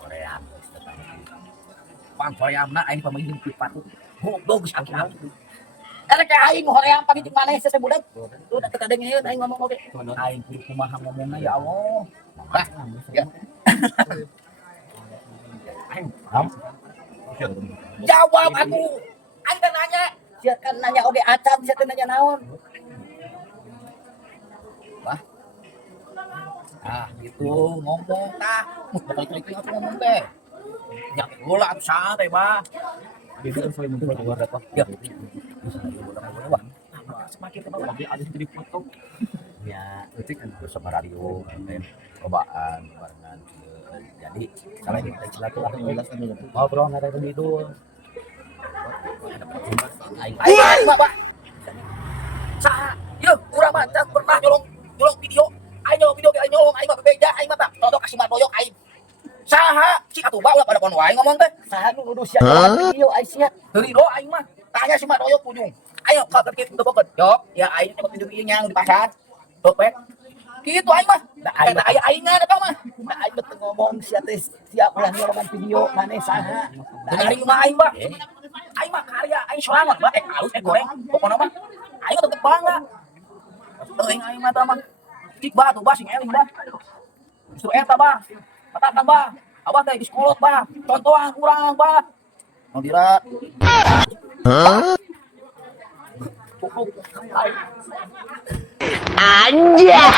Korea. Pang Korea na aing pamangin pipat. Goblok geus angkin. Ada kayak aing hoream pagi jeung maneh sese budak. Udah teu kadengeun aing ngomong oge. Aing kudu kumaha ngomongna ya Allah. Bah, ya. Aing jawab aku. Aing teh nanya, sia kan nanya oge acam, sia teh nanya naon. Bah. Ah, gitu ngomong tah. Klik-klik aku ngomong teh. Ya, gula usaha teh, Bah. Itu kan saya mungkin keluar apa? Ya. Wah, semakin ke bawah ada jadi foto. Ya, itu kan bersama radio, dan cobaan barengan. Jadi, salah kita silaturahmi ngobrol nggak ada begitu. Ayo, Bapak. Saha? Yuk, urang mah pernah nyolong video. Ayo video ayo nyolong aing mah bebeja aing mah tak. Todok kasih mah doyok aing. Saha? Cik atuh bae pada kon wae ngomong teh. Saha nu nuduh sia video aing sia. Teu ridho aing mah. Tanya si mah doyok ujung. Ayo ka kieu teu bokeun. Jok, ya aing teh video ieu nya di pasar. Topek. Kitu aing mah. Da aing mah aya aingan eta mah. Da aing teh ngomong sia teh siap ulah nyolongan video maneh saha. Da aing mah aing mah. Aing mah karya, aing sorangan mah halus goreng. Pokona mah aing tetep bangga. Teuing aing mah tah mah. Cik bah tuh bah sing eling bah. Justru eta bah. Katakan bah. Abah teh geus kolot bah. Contohan kurang bah. Mau dira. Cukup. Anjay.